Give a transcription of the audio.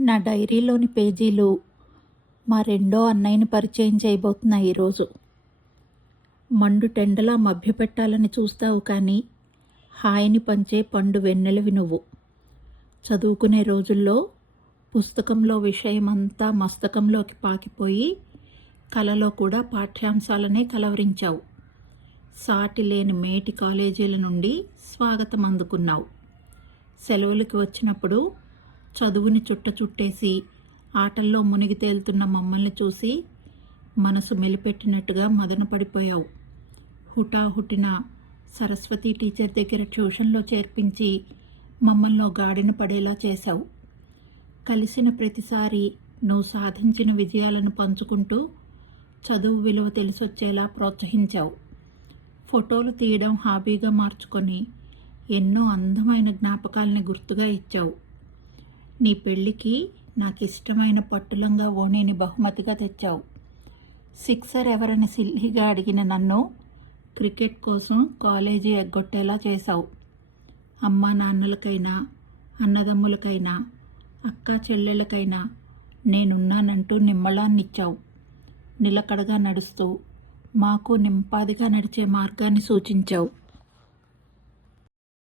నా డైరీలోని పేజీలు మా రెండో అన్నయ్యని పరిచయం చేయబోతున్నాయి ఈరోజు. మండుటెండలా మభ్యపెట్టాలని చూస్తావు కానీ హాయిని పంచే పండు వెన్నెలవి నువ్వు. చదువుకునే రోజుల్లో పుస్తకంలో విషయమంతా మస్తకంలోకి పాకిపోయి కలలో కూడా పాఠ్యాంశాలనే కలవరించావు. సాటి లేని మేటి కాలేజీల నుండి స్వాగతం అందుకున్నావు. సెలవులకి వచ్చినప్పుడు చదువుని చుట్టేసి ఆటల్లో మునిగి తేలుతున్న మమ్మల్ని చూసి మనసు మెలిపెట్టినట్టుగా మదన పడిపోయావు. హుటాహుటిన సరస్వతి టీచర్ దగ్గర ట్యూషన్లో చేర్పించి మమ్మల్ని గాడిన పడేలా చేశావు. కలిసిన ప్రతిసారి నువ్వు సాధించిన విజయాలను పంచుకుంటూ చదువు విలువ తెలిసొచ్చేలా ప్రోత్సహించావు. ఫోటోలు తీయడం హాబీగా మార్చుకొని ఎన్నో అందమైన జ్ఞాపకాలని గుర్తుగా ఇచ్చావు. నీ పెళ్ళికి నాకు ఇష్టమైన పట్టులంగా ఓణీని బహుమతిగా తెచ్చావు. సిక్సర్ ఎవరని సిల్లిగా అడిగిన నన్ను క్రికెట్ కోసం కాలేజీ ఎగ్గొట్టేలా చేశావు. అమ్మా నాన్నలకైనా అన్నదమ్ములకైనా అక్క చెల్లెళ్ళకైనా నేనున్నానంటూ నిమ్మళాన్నిచ్చావు. నిలకడగా నడుస్తూ మాకు నింపాదిగా నడిచే మార్గాన్ని సూచించావు.